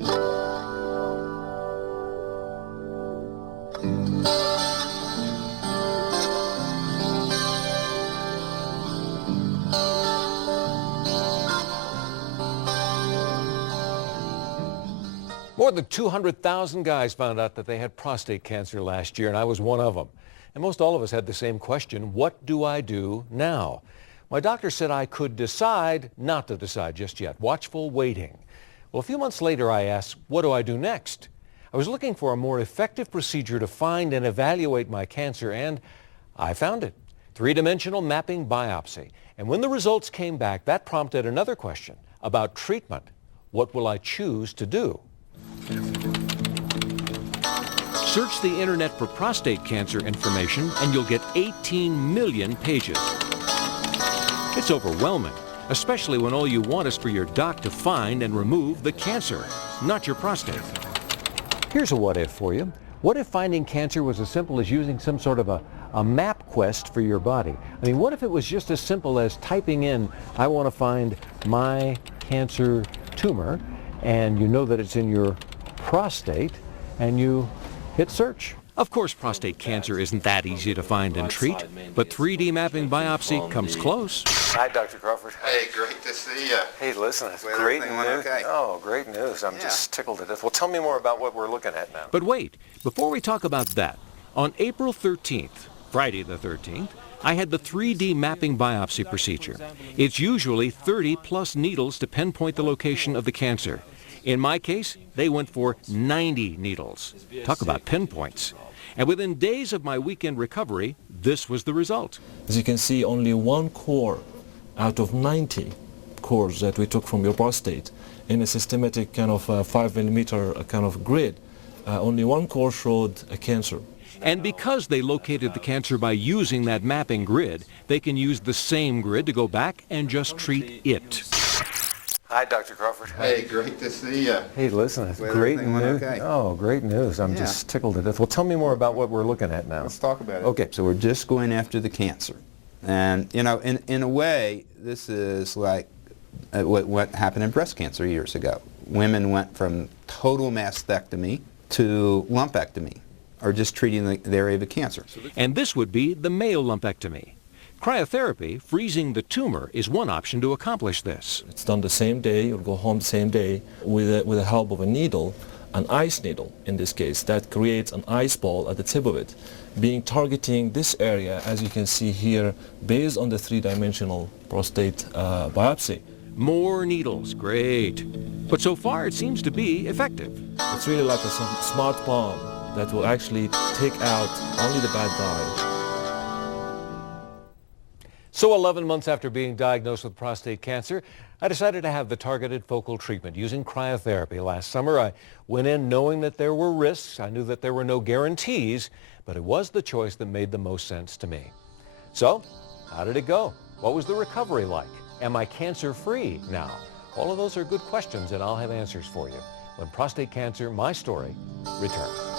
More than 200,000 guys found out that they had prostate cancer last year, and I was one of them. And most all of us had the same question: what do I do now? My doctor said I could decide not to decide just yet. Watchful waiting. Well, a few months later, I asked, what do I do next? I was looking for a more effective procedure to find and evaluate my cancer, and I found it. Three-dimensional mapping biopsy. And when the results came back, that prompted another question about treatment. What will I choose to do? Search the internet for prostate cancer information and you'll get 18 million pages. It's overwhelming, especially when all you want is for your doc to find and remove the cancer, not your prostate. Here's a what if for you. What if finding cancer was as simple as using some sort of a map quest for your body? I mean, what if it was just as simple as typing in, I want to find my cancer tumor, and you know that it's in your prostate, and you hit search. Of course, prostate cancer isn't that easy to find and treat, but 3D mapping biopsy comes close. Hi, Dr. Crawford. Hey, great to see you. Hey, listen, it's great news. Okay? Oh, great news. I'm just tickled to death. Well, tell me more about what we're looking at now. But wait, before we talk about that, on April 13th, Friday the 13th, I had the 3D mapping biopsy procedure. It's usually 30 plus needles to pinpoint the location of the cancer. In my case, they went for 90 needles. Talk about pinpoints. And within days of my weekend recovery, this was the result. As you can see, only one core out of 90 cores that we took from your prostate in a systematic kind of 5mm kind of grid, only one core showed a cancer. And because they located the cancer by using that mapping grid, they can use the same grid to go back and just treat it. Hi, Dr. Crawford. Hey, great to see you. Hey, listen, it's great news. Okay? Oh, great news. I'm just tickled to death. Well, tell me more about what we're looking at now. Let's talk about it. Okay, so we're just going after the cancer. And, you know, in a way, this is like what happened in breast cancer years ago. Women went from total mastectomy to lumpectomy, or just treating the area of the cancer. And this would be the male lumpectomy. Cryotherapy, freezing the tumor, is one option to accomplish this. It's done the same day, you'll go home the same day with the help of a needle, an ice needle in this case, that creates an ice ball at the tip of it, targeting this area, as you can see here, based on the three-dimensional prostate biopsy. More needles, great. But so far it seems to be effective. It's really like a smart palm that will actually take out only the bad guy. So 11 months after being diagnosed with prostate cancer, I decided to have the targeted focal treatment using cryotherapy. Last summer, I went in knowing that there were risks. I knew that there were no guarantees, but it was the choice that made the most sense to me. So, how did it go? What was the recovery like? Am I cancer-free now? All of those are good questions, and I'll have answers for you when Prostate Cancer, My Story, returns.